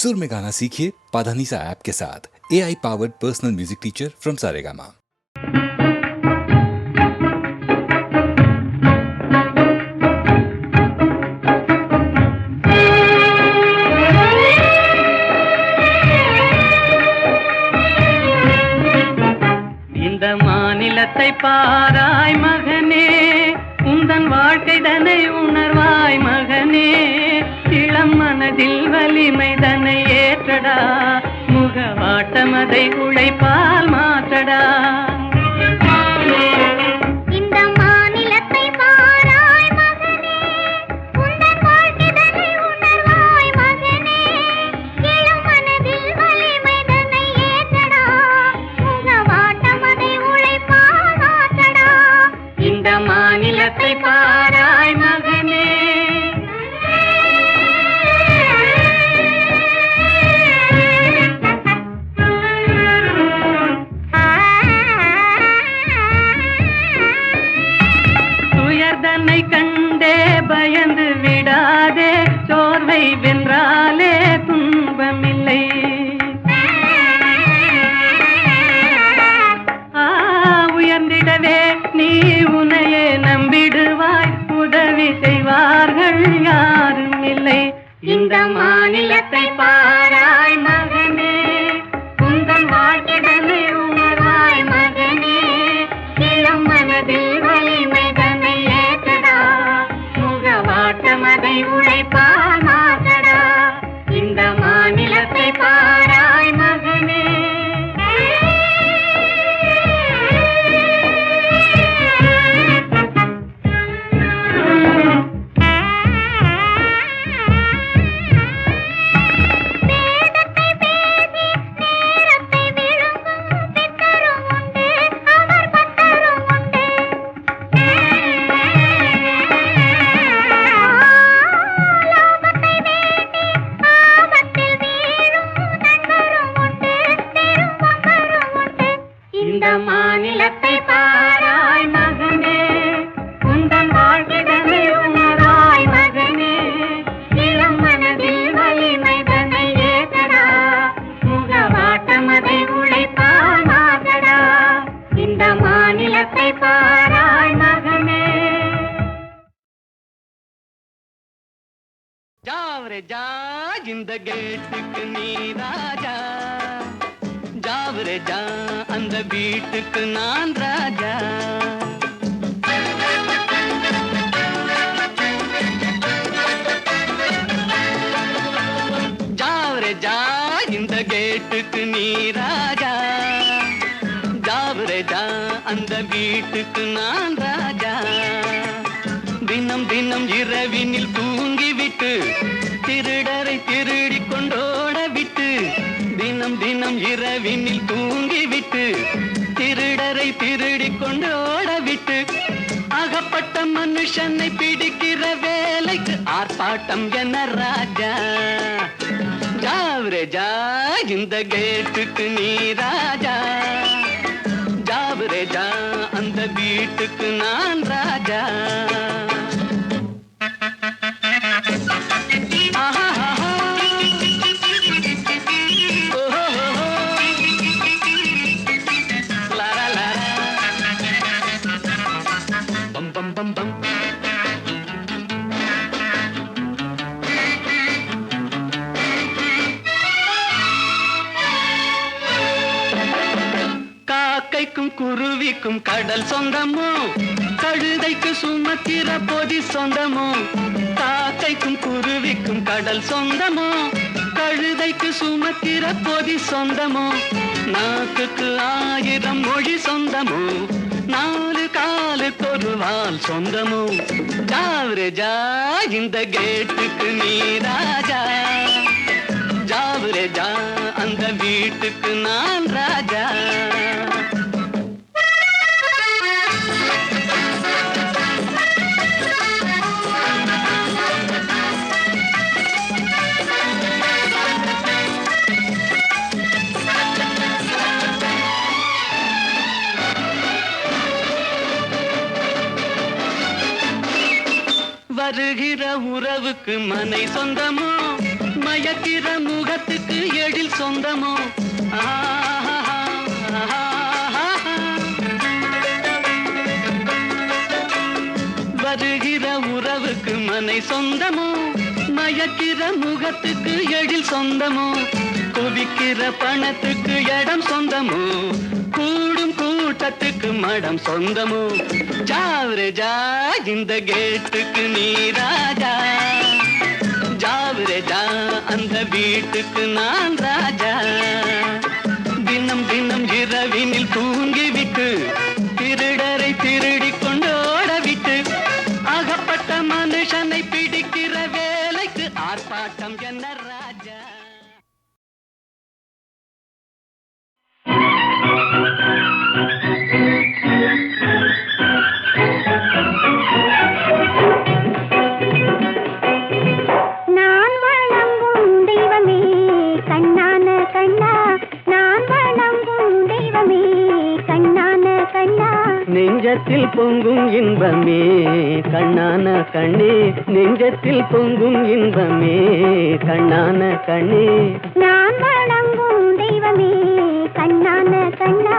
सुर में गाना सीखिए पाधानीसा ऐप के साथ। AI powered personal music teacher from Saregama. இந்த மாநிலத்தை பாராய் மகனே, உந்தன் வாழ்க்கை தன்னை உணர்வாய் மகனே. இளம் மனதில் வலிமை தன்னை ஏற்றடா, முகவாட்டம் அதை உழைப்பால் மாற்றடா. மாநிலத்தை பாராய் மகனே. துயர்தன்னை கண்டே பயந்து விடாதே, சோர்வை வென்றாலே துன்பமில்லை. உயர்ந்திடவே நீ உன்னையே நம்பிடுவாய், உதவி செய்வார்கள் யாரும் இல்லை. இந்த மாநிலத்தை பாராய் மகனே, உந்தன் வாழ்க்கைதனை உணர்வாய் மகனே. இளம் மனதில் வலிமை தன்னை ஏற்றடா, முகவாட்டம் அதை உழைப்பால் மாற்றடா. இந்த மாநிலத்தை பாராய் மகனே. இந்த மாநிலத்தை பாராய் மகனே, உந்தன் வாழ்க்கைதனை உணராய் மகனே. இளம் மனதில் வலிமை தன்னை ஏற்றடா, முகவாட்டம் அதை உழைப்பால் மாற்றடா. இந்த மாநிலத்தை பாராய் மகனே. ஜாவரே ஜா, இந்த கேட்டுக்கு நீ ராஜா. ஜாவரே ஜா, அந்த வீட்டுக்கு நான் ராஜா. ஜாவரே ஜா, இந்த கேட்டுக்கு நீ ராஜா. ஜாவரே ஜா, அந்த வீட்டுக்கு நான் ராஜா. தினம் தினம் இரவினில் தூங்கிவிட்டு, திருடரை திருடி கொண்டோட விட்டு. தினம் தினம் இரவினில் தூங்கிவிட்டு, திருடரை திருடி கொண்டோட விட்டு. அகப்பட்ட மனுஷனை பிடிக்கிற வேலைக்கு ஆர்ப்பாட்டம் என்ன ராஜா. ஜாவரே ஜா, இந்த கேட்டுக்கு நீ ராஜா. ஜாவரே ஜா, அந்த வீட்டுக்கு நான் ராஜா. காக்கைக்கும் குருவிக்கும் கடல் சொந்தமோ, கழுதைக்கு சுமக்கிற பொதி சொந்தமோ. காக்கைக்கும் குருவிக்கும் கடல் சொந்தமோ, கழுதைக்கு சுமக்கிற பொதி சொந்தமோ. நாக்குக்கு 1000 மொழி சொந்தமோ, 4 காலுக்கு ஒரு வால் சொந்தமோ. ஜாவரே ஜா, இந்த கேட்டுக்கு நீ ராஜா. ஜாவரே ஜா, அந்த வீட்டுக்கு நான் ராஜா. வருகிற உறவுக்கு மனை சொந்தமோ, மயக்கிற முகத்துக்கு எழில் சொந்தமோ வருகிற உறவுக்கு மனை சொந்தமோ மயக்கிற முகத்துக்கு எழில் சொந்தமோ குவிக்கிற பணத்துக்கு இடம் சொந்தமோ கூடும் கூட்டத்துக்கு மடம் சொந்தமோ ஜாவரே ஜா இந்த கேட்டுக்கு நீ ராஜா ஜாவரே ஜா அந்த வீட்டுக்கு நான் ராஜா தினம் தினம் இரவினில் தூங்கிவிட்டு திருடரை திருடிக் கொண்டு ஓடவிட்டு அகப்பட்ட மனுஷனை பிடிக்கிற வேலைக்கு ஆர்ப்பாட்டம் என்ன ராஜா நான் வணங்கும் தெய்வமே கண்ணான கண்ணா நான் வணங்கும் தெய்வமே கண்ணான கண்ணா நெஞ்சத்தில் பொங்கும் இன்பமே கண்ணான கண்ணே நெஞ்சத்தில் பொங்கும் இன்பமே கண்ணான கண்ணே நான் வணங்கும் தெய்வமே கண்ணான கண்ணா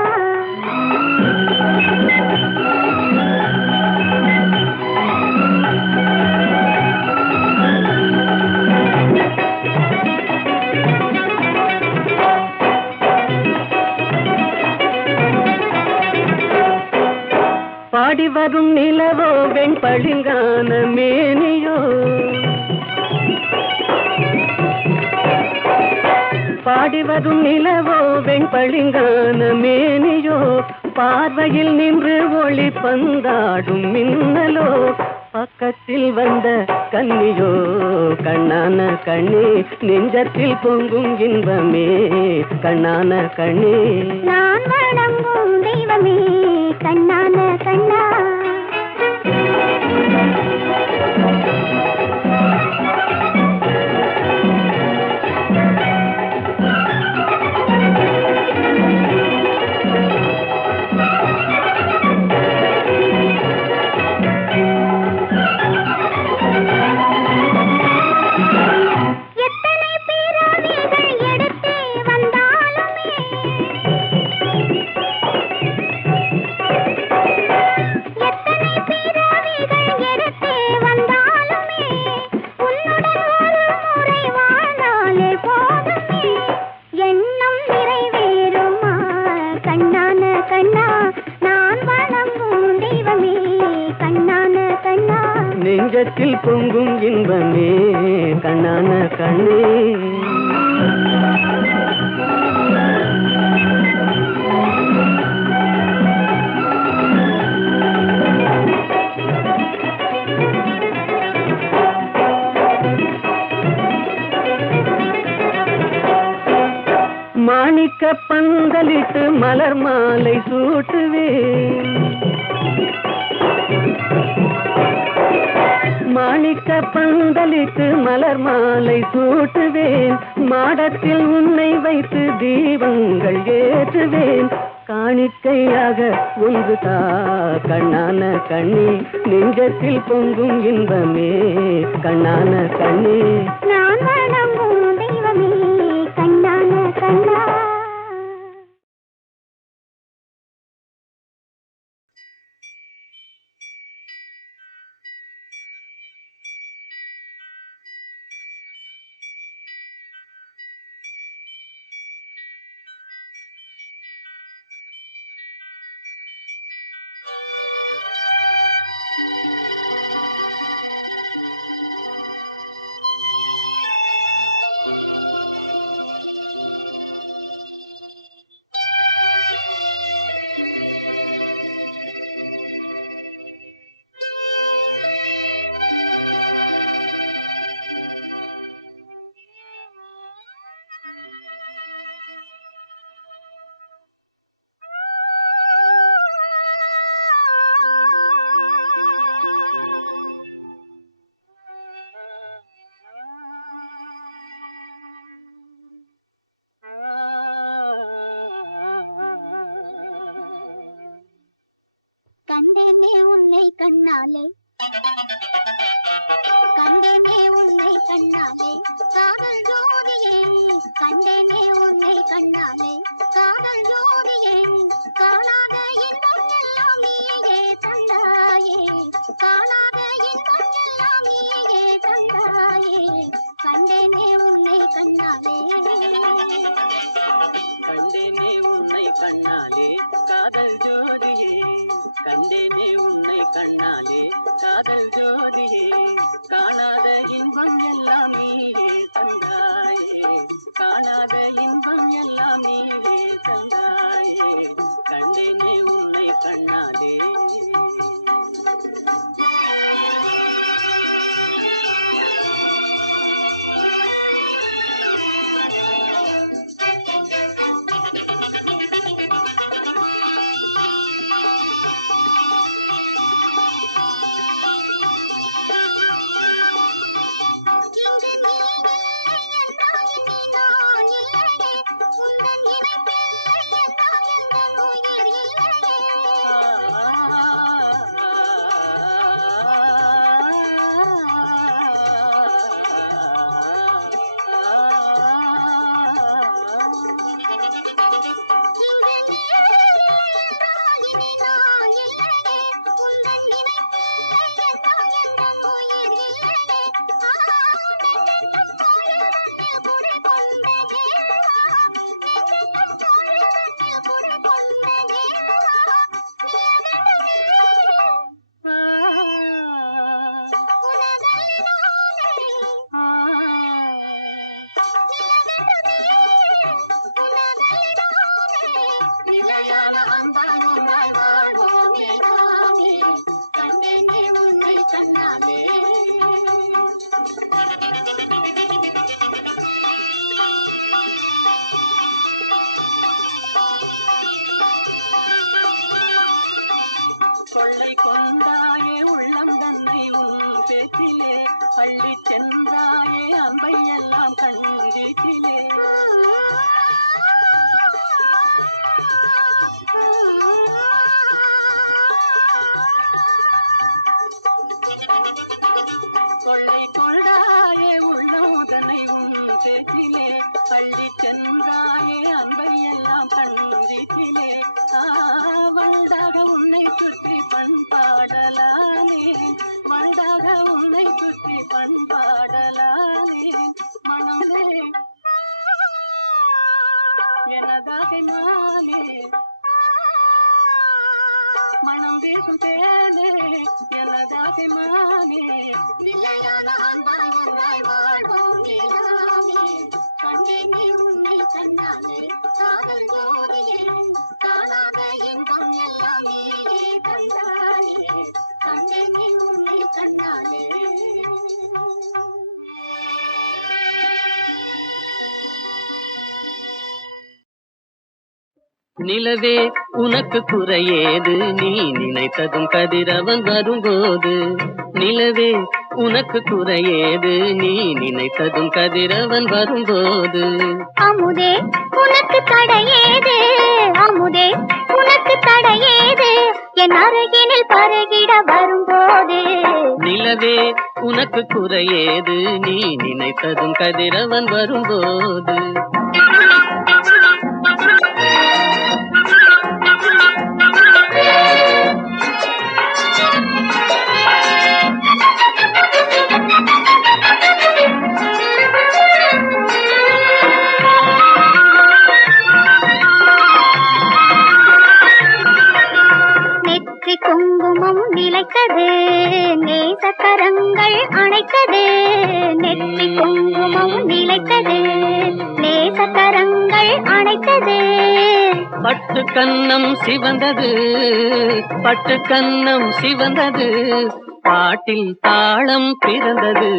பாடி வரும் நிலவோ வெண்பளிங்கான மேனியோ பாடி வரும் நிலவோ வெண்பளிங்கான மேனியோ பார்வையில் நின்று ஒளி பந்தாடும் மின்னலோ பக்கத்தில் வந்த கன்னியோ கண்ணான கண்ணே நெஞ்சத்தில் பொங்கும் இன்பமே கண்ணான கண்ணே நான் வணங்கும் தெய்வமே கண்ணான கண்ணா எத்தனை பிறவிகள் எடுத்து வந்தாலுமே எத்தனை பிறவிகள் எடுத்து வந்தாலுமே உன்னுடன் ஒரு முறை வாழ்ந்தாலே போதுமே எண்ணம் நிறைவேறுமா கண்ணான கண்ணா நான் வணங்கும் தெய்வமே கண்ணான கண்ணா நெஞ்சத்தில் பொங்கும் இன்பமே கண்ணான கண்ணே மாணிக்க பந்தலிட்டு மலர் மாலை சூட்டுவேன் மாணிக்க பந்தலிட்டு மலர் மாலை சூட்டுவேன் மாடத்தில் உன்னை வைத்து தீபங்கள் ஏற்றுவேன் காணிக்கையாக ஒன்று தா கண்ணான கண்ணே நெஞ்சத்தில் பொங்கும் இன்பமே கண்ணான கண்ணே நான் வணங்கும் தெய்வமே கண்ணான கண்ணா கண்டேனே உன்னை கண்ணாலே கண்டேனே உன்னை கண்ணாலே காதல் கண்டேனே உன்னை கண்ணாலே காதல் ஜோதியே காணாத இன்பம் எல்லாம் நீயே தந்தாயே காணாத இன்பம் எல்லாம் நீயே தந்தாயே கண்டேனே உன்னை கண்ணாலே கண்டேனே உன்னை கண்ணாலே காதல் ஜோதியே கண்டேனே உன்னை கண்ணாலே காதல் ஜோதியே காணாத இன்பம் எல்லாம் நீயே தந்தாயே காணாத இன்பம் எல்லாம் நீயே தந்தாயே கண்டேனே உன்னை கண்ணாலே நிலையான அன்பால் ஒன்றாய் வாழ்வோமே நாமே கண்டேனே உன்னை கண்ணாலே கொள்ளை கொண்டாயே உள்ளம் தன்னை உன் பேச்சிலே பள்ளி சென்றாயே அம்பை எல்லாம் கண்டீட்டிலே கொள்ளை கொண்டாயே உள்ளதனை உன் பேச்சிலே பள்ளி சென்றாயே அன்பை எல்லாம் கண்டித்திலே வண்டாக உன்னை சுற்றி பண்பாடலானே வண்டாக உன்னை சுற்றி பண்பாடலானே மனமே எனதாக நானே மனம் வீசும் தேனே எனதாக மானே நிலையான அன்பாய் ஒன்றாய் வாழ்வோம் நாமே கண்டேனே உன்னை கண்ணாலே காதல் ஜோதியே காணாத இன்பம் எல்லாம் நீயே தந்தாயே கண்டேனே உன்னை கண்ணாலே நிலவே உனக்கு குறையேது நீ நினைத்ததும் கதிரவன் வரும்போது நிலவே உனக்கு குறையேது நீ நினைத்ததும் கதிரவன் வரும்போது அமுதே உனக்கு தடையேது அமுதே உனக்கு தடையேது என் அருகினில் பருகிட வரும்போது நிலவே உனக்கு குறையேது நீ நினைத்ததும் கதிரவன் வரும்போது குங்குமம் நிலைத்தது நேசக்கரங்கள் அணைத்தது நெற்றி குங்குமம் நிலைத்தது நேசக்கரங்கள் அணைத்தது பட்டு கன்னம் சிவந்தது பட்டு கன்னம் சிவந்தது பாட்டில் தாளம் பிறந்தது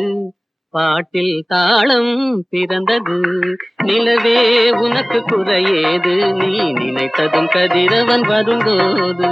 பாட்டில் தாளம் பிறந்தது நிலவே உனக்கு குறையேது நீ நினைத்ததும் கதிரவன் வரும்போது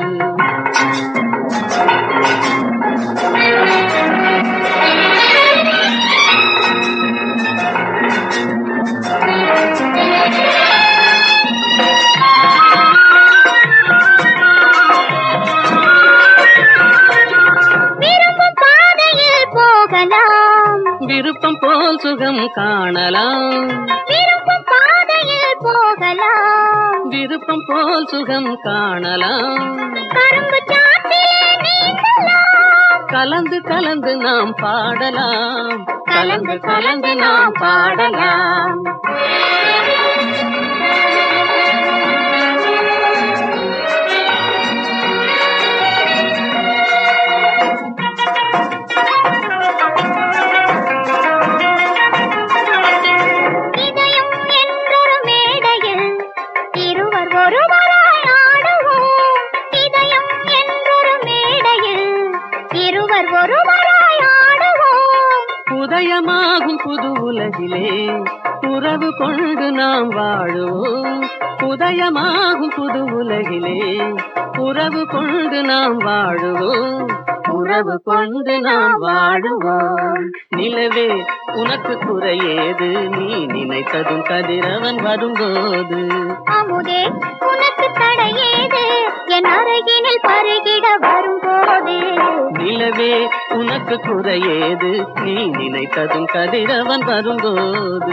போகலாம் விருப்பம் போல் சுகம் காணலாம் விருப்பம் விருப்பம் போல் சுகம் காணலாம். கரும்பு சாற்றிலே நீந்தலாம். கலந்து கலந்து நாம் பாடலாம். கலந்து கலந்து நாம் பாடலாம். இதயம் என்றொரு மேடையில் இருவர் ஒருவராய் ஆடுவோம். இதயம் என்றொரு மேடையில் இருவர் ஒருவராய் ஆடுவோம். உதயமாகும் புது உலகிலே உறவு கொண்டு நாம் வாழுவோம். உதயமாகும் புது உலகிலே உறவு கொண்டு நாம் வாழுவோம். உறவு கொண்டு நாம் வாழுவோம். நிலவே உனக்கு குறையேது, நீ நினைத்ததும் கதிரவன் வரும்போது. அமுதே உனக்கு தடையேது, என் அருகினில் பருகிட வரும்போது. நிலவே உனக்கு குறையேது, நீ நினைத்ததும் கதிரவன் வரும்போது.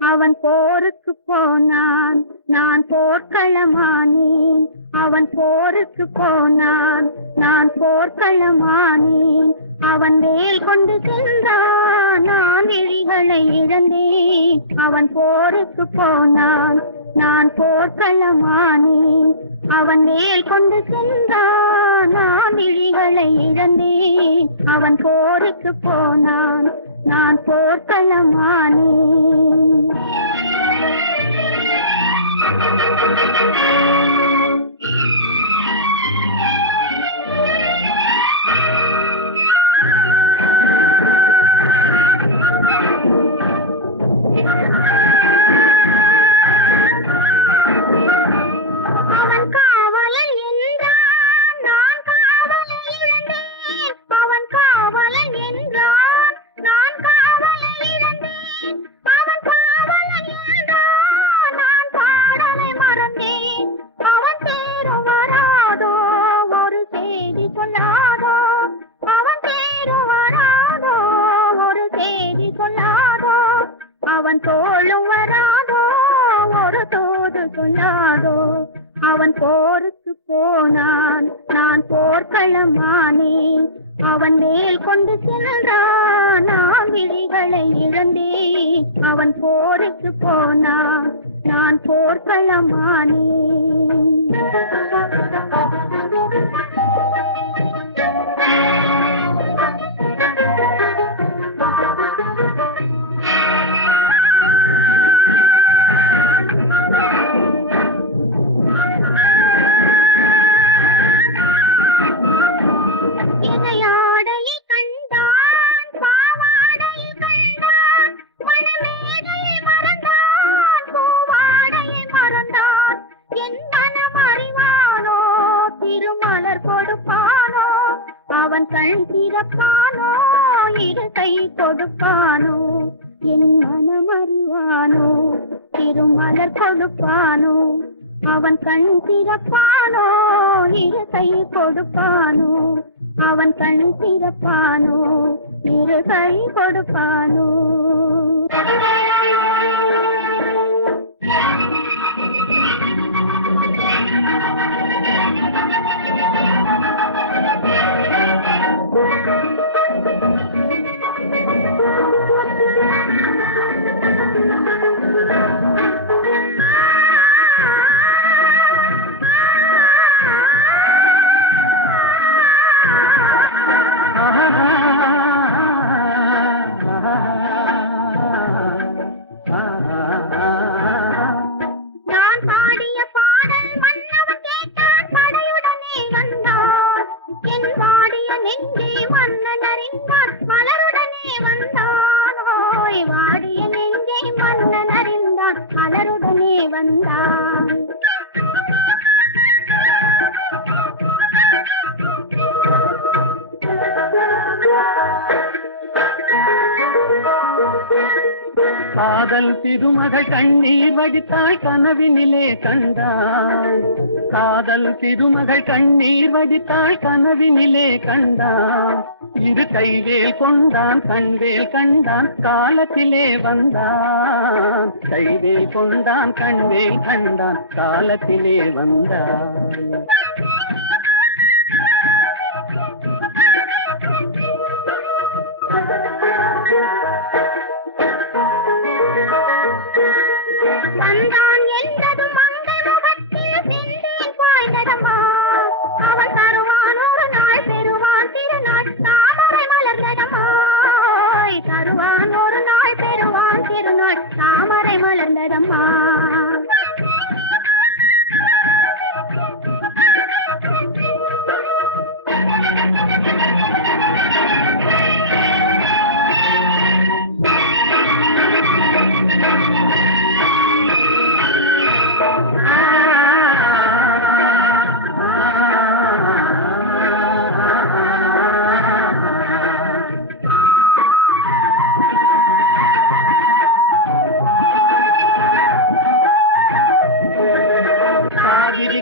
அவன் போருக்கு போனான், நான் போர்க்களமானேன். அவன் போருக்கு போனான், நான் போர்க்களமானேன். அவன் வேல் கொண்டு சென்றான், நான் விழிகளை இழந்தேன். அவன் போருக்கு போனான், நான் போர்க்களமானேன். அவன் வேல் கொண்டு சென்றான், நான் விழிகளை இழந்தேன். அவன் போருக்கு போனான், நான் போர்க்களமானேன். அவன் காவலன் என்றான், நான் காவலை இழந்தேன். அவன் காவலன் என்றான், நான் காவலை இழந்தேன். அவன் காவலன் என்றான், நான் பாடலை மறந்தேன். அவன் தேரும் வராதோ, ஒரு செய்தி சொல்லாதோ. அவன் தேரும் வராதோ, ஒரு செய்தி சொல்லாதோ. அவன் தோளும் வராதோ, ஒரு தூது சொல்லாதோ. அவன் போருக்கு போனான், நான் போர்க்களமானேன். அவன் வேல் கொண்டு சென்றான், நான் விழிகளை இழந்தேன். அவன் போருக்கு போனான், நான் போர்க்களமானேன். இணையாடையை கண்டான், பாவாடையை கண்டான். மணமேடையை மறந்தான், பூவாடையை மறந்தான். என் மனம் அறிவானோ, திருமலர் கொடுப்பானோ. அவன் கண் திறப்பானோ, இரு கை கொடுப்பானோ. என் மனம் அறிவானோ, திருமலர் கொடுப்பானோ. அவன் கண் திறப்பானோ, இரு கை கொடுப்பானோ. அவன் கண் திறப்பானோ, இரு கை கொடுப்பானோ. நான் பாடிய பாடல் மன்னவன் கேட்டான், படையுடனே வந்தான். என் வாடிய நெஞ்சை மன்னன் அறிந்தான், மலருடனே வந்தான். ஓய் வாடிய நெஞ்சை வந்தான். காதல் திருமகள் கண்ணீர் வடித்தாள் கனவினிலே கண்டான். காதல் திருமகள் கண்ணீர் வடித்தாள் கனவினிலே கண்டான். இரு கைவேல் கொண்டான் கண்வேல் கண்டான் காலத்திலே வந்தான். கைவேல் கொண்டான் கண்வேல் கண்டான் காலத்திலே வந்தான். வந்தான் என்றதும் மங்கை முகத்தில் செந்தேன் பாய்ந்ததம்மா. அவன் தருவான் ஒரு நாள் பெறுவான் திருநாள் தாமரை மலர்ந்ததம்மா. தருவான் ஒரு நாள் பெறுவான் திருநாள் தாமரை மலர்ந்ததம்மா.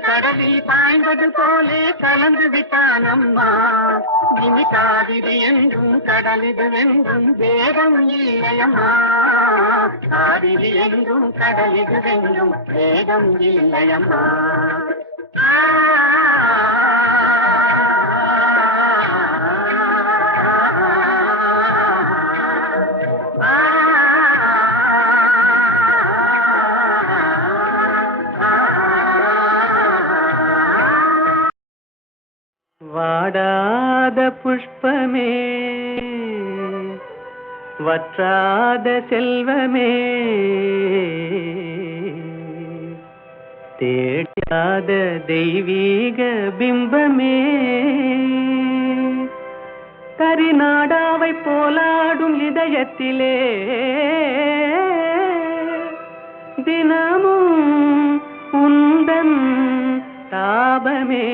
கடலில் பாய்ந்தது போலே கலந்து விட்டான் அம்மா. இனி காவிரி என்றும் கடலிது என்றும் வேதம் இல்லையம்மா. காவிரி என்றும் கடலிது என்றும் வேதம் இல்லையம்மா. வாடாத புஷ்பமே வற்றாத செல்வமே தேடாத தெய்வீக பிம்பமே கரிநாடாவை போலாடும் இதயத்திலே தினமும் உந்தன் தாபமே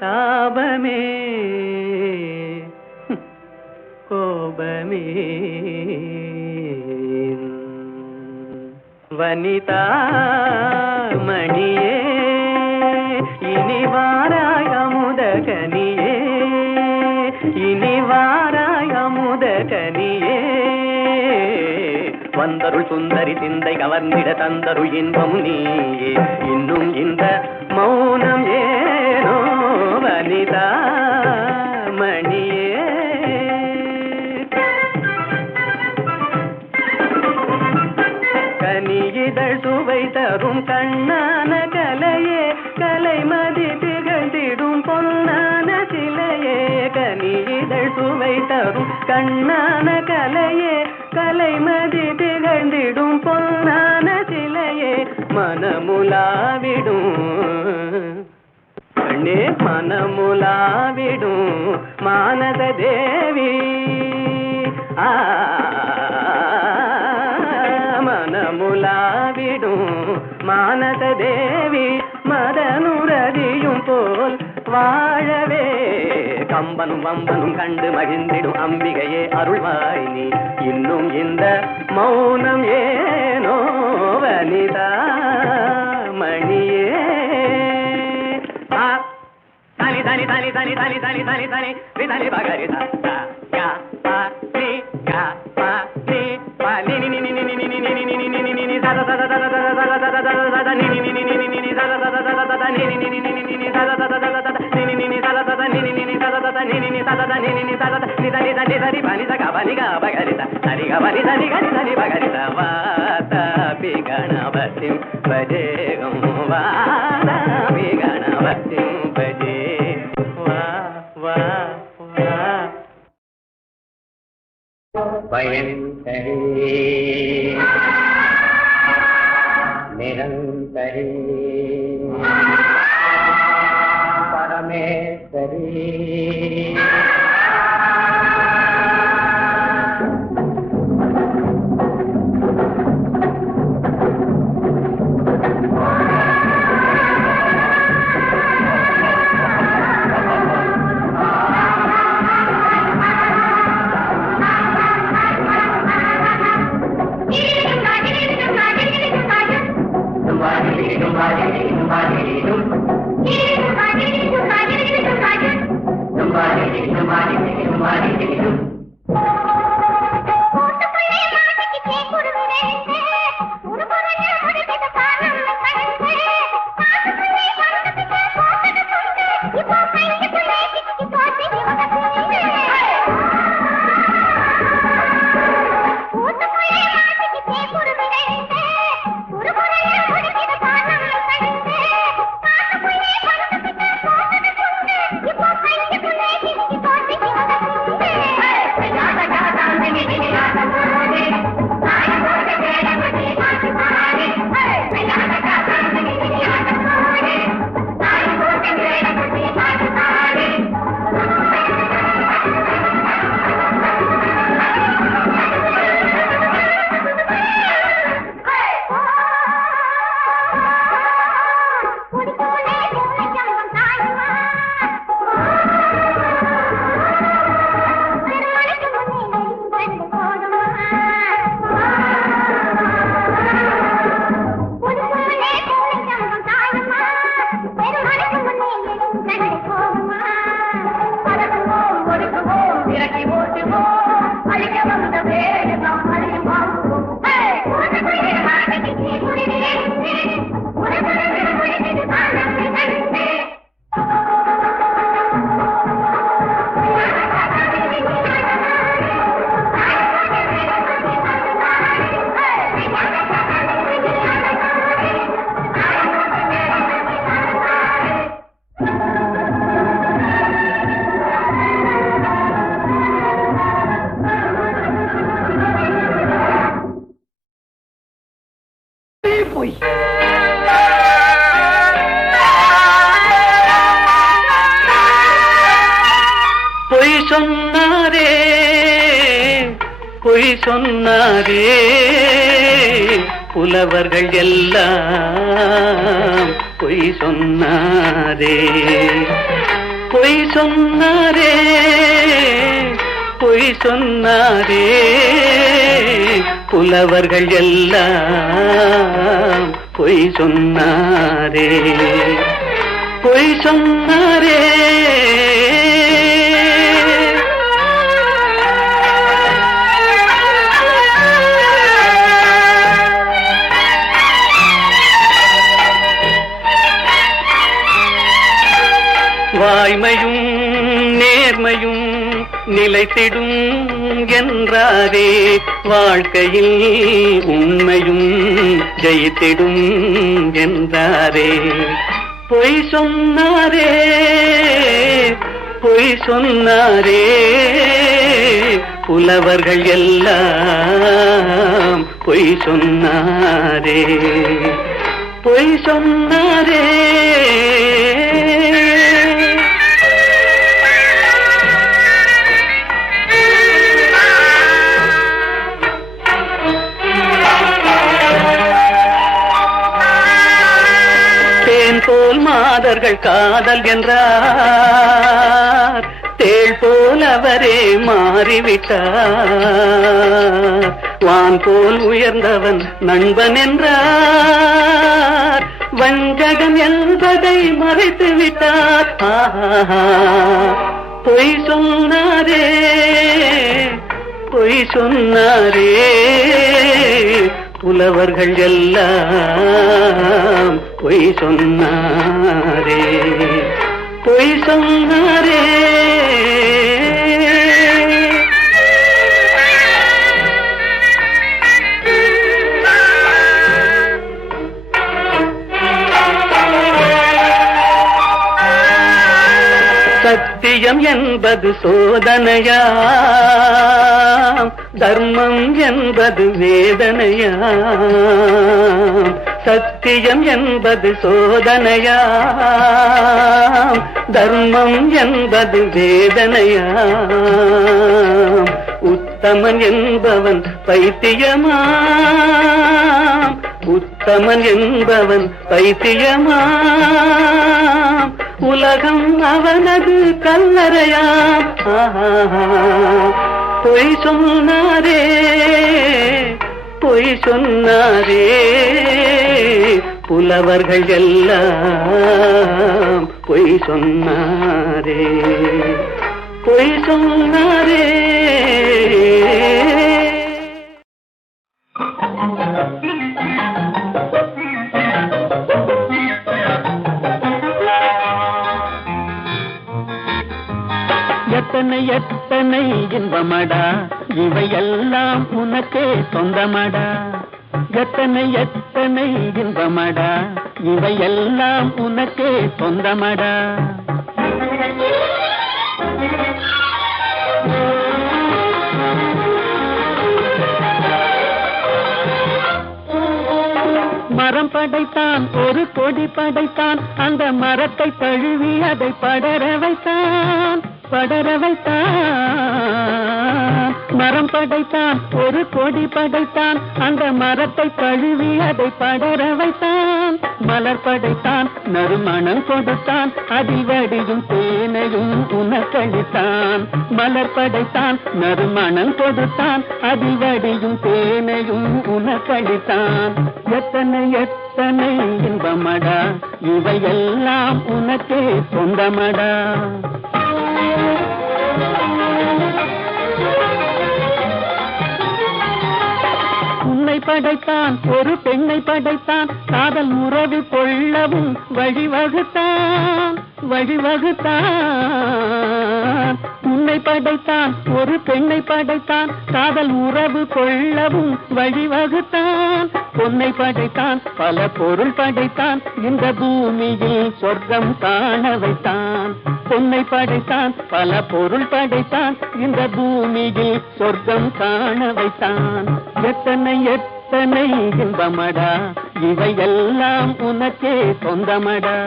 தாபமே கோபமே. வனிதா மணியே இனி வாராய் அமுத கனியே. இனி வாராய் அமுத கனியே. வந்தருள் சுந்தரி சிந்தை கவர்ந்திட தந்தருள் இன்பம் நீயே. இன்னும் இந்த மௌனம் ஏனோ வனிதா மணியே. கனியிதழ் சுவை தரும் கண்ணான கலையே. கலைமதி திகழ்ந்திடும் பொன்னான சிலையே. கனியிதழ் சுவை தரும் கண்ணான கலையே. கலைமதி திகழ்ந்திடும் பொன்னான சிலையே. மனமுலாவிடும் கண்ணே மனமுலாவிடும் மானத தேவி. மனமுலாவிடும் மானத தேவி. மதனுரதியும் போல் வாழவே கம்பனும் வம்பனும் கண்டு மகிழ்ந்திடும் அம்பிகையே அருள்வாய் நீ. இன்னும் இந்த மௌனம் ஏனோ வனிதா மணியே. தனி தனி தனி தனி தனி தனி தனி தனி விதனி பகரி தா யா பா நீ யா பா நீ பா நீ நீ நீ நீ நீ நீ நீ நீ நீ நீ நீ நீ சத சத சத சத சத சத சத சத நீ நீ நீ நீ நீ நீ சத சத சத சத நீ நீ நீ நீ நீ நீ சத சத சத சத நீ நீ நீ நீ சத சத நீ நீ நீ நீ சத சத நீ நீ நீ சத சத நீ நீ நீ சத சத நீ தனி தனி தனி பனி சக பனி க பகரி த தனி க பனி தனி க தனி பகரி த வாதா பி கணபதிம் பஜேகம் வாதா பி கணபதிம் பஜே வா வா வா. பயங்கரே நிரந்தரே பரமேஸ்வரே. பொய் சொன்னாரே புலவர்கள் எல்லாம் பொய் சொன்னாரே பொய் சொன்னாரே பொய் சொன்னாரே புலவர்கள் எல்லாம் பொய் சொன்னாரே பொய் சொன்னாரே வாய்மையும் நேர்மையும் நிலைத்திடும் என்றாரே வாழ்க்கையில் உண்மையும் ஜெயித்திடும் என்றாரே பொய் சொன்னாரே பொய் சொன்னாரே புலவர்கள் எல்லாம் பொய் சொன்னாரே பொய் சொன்னாரே போல் மாதர்கள் காதல் என்றார் தேள் போல் அவரே மாறிவிட்டார் வான் போல் உயர்ந்தவன் நண்பன் என்றார் வஞ்சகம் என்பதை மறைத்து விட்டார் பொய் சொன்னாரே பொய் சொன்னாரே புலவர்கள் எல்லாம் பொய் சொன்னாரே பொய் சொன்னாரே சத்தியம் என்பது சோதனையாம் தர்மம் என்பது வேதனையாம் சத்தியம் என்பது சோதனையாம் தர்மம் என்பது வேதனையாம் உத்தமன் என்பவன் பைத்தியமாம் உத்தமன் என்பவன் பைத்தியமாம் உலகம் அவனது கல்லறையாம் பொய் சொன்னாரே பொய் சொன்னாரே புலவர்கள் எல்லாம் பொய் சொன்னாரே பொய் சொன்னாரே எத்தனை எத்தனை இன்பமடா இவையெல்லாம் உனக்கே சொந்தமடா எத்தனை எத்தனை இன்பமடா இவையெல்லாம் உனக்கே சொந்தமடா மரம் படைத்தான் ஒரு கொடி படைத்தான் அந்த மரத்தை தழுவி அதை படர வைத்தான் மரம் படைத்தான் ஒரு கொடி படைத்தான் அந்த மரத்தை தழுவி அதை படர வைத்தான் மலர் படைத்தான் நறுமணம் கொடுத்தான் அதில் வடியும் தேனையும் உனக்களித்தான் மலர் படைத்தான் நறுமணம் கொடுத்தான் அதில் வடியும் தேனையும் உனக்களித்தான் எத்தனை எத்தனை இன்பமடா இவையெல்லாம் உனக்கே சொந்தமடா உன்னை படைத்தான் ஒரு பெண்ணை படைத்தான் காதல் உறவு கொள்ளவும் வழிவகுத்தான் உன்னை படைத்தான் ஒரு பெண்ணை படைத்தான் காதல் உறவு கொள்ளவும் வழிவகுத்தான் பொன்னை படைத்தான் பல பொருள் படைத்தான் இந்த பூமியில் சொர்க்கம் காண வைத்தான் பொன்னை படைத்தான் பல பொருள் படைத்தான் இந்த பூமியில் சொர்க்கம் காண வைத்தான் எத்தனை எத்தனை இன்பமடா இவையெல்லாம் உனக்கே சொந்தமடா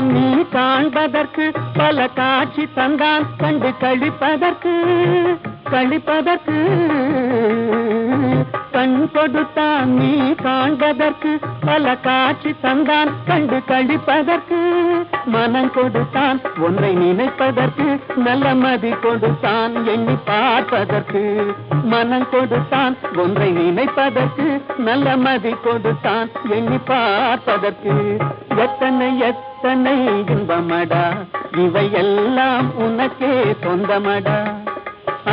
கொடுத்தான் நீ காண்பதற்கு, பல காட்சி தந்தான் கண்டு கழிப்பதற்கு, கழிப்பதற்கு. கண் கொடுத்தான் நீ காண்பதற்கு, பல காட்சி தந்தான் கண்டு கழிப்பதற்கு. மனம் கொடுத்தான் ஒன்றை நினைப்பதற்கு, நல்ல மதி கொடுத்தான் எண்ணி பார்ப்பதற்கு. மனம் கொடுத்தான் ஒன்றை நினைப்பதற்கு, நல்ல மதி கொடுத்தான் எண்ணி பார்ப்பதற்கு. எத்தனை எத்தனை இன்பமடா, இவையெல்லாம் உனக்கே சொந்தமடா. ஓ